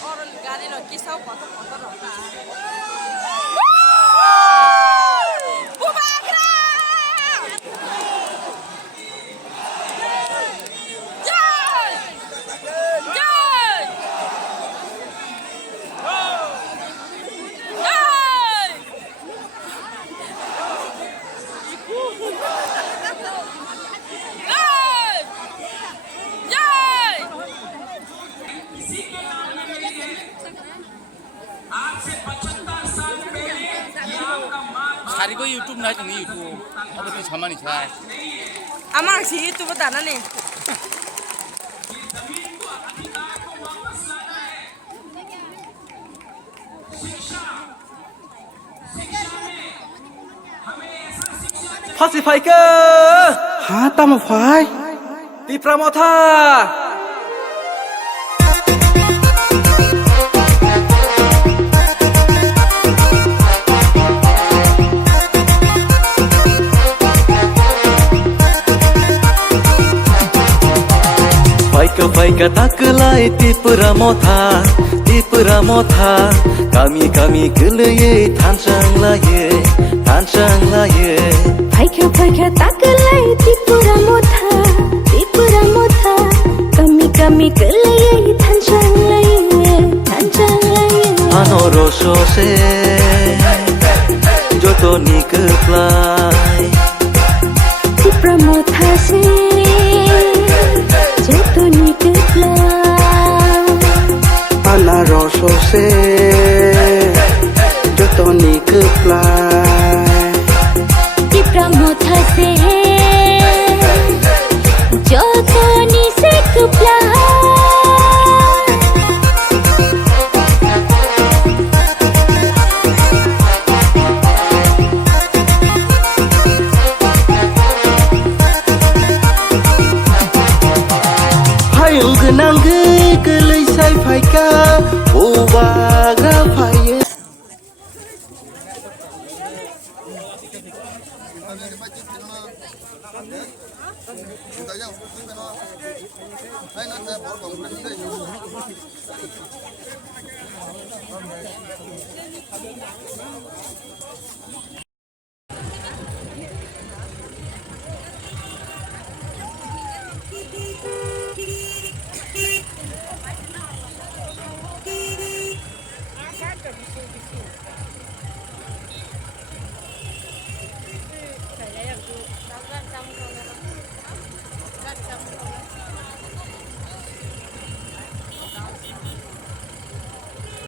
Orang gari lo kisau foto-foto lo Hari ko YouTube na yung YouTube. Ako to sama ni Chai. Amang si YouTube ta na ni. Pacifier หาตามฝ่ายตีปราโมทาFaika taklai tipura motha kami keleye thansang laye Faika taklai tipura motha kami keleye thansang laye anoro se joto nikplai tipura motha se Anaro se joto nikplai tipura motha se joto nikplai Nangge kelai sai faika obaga faye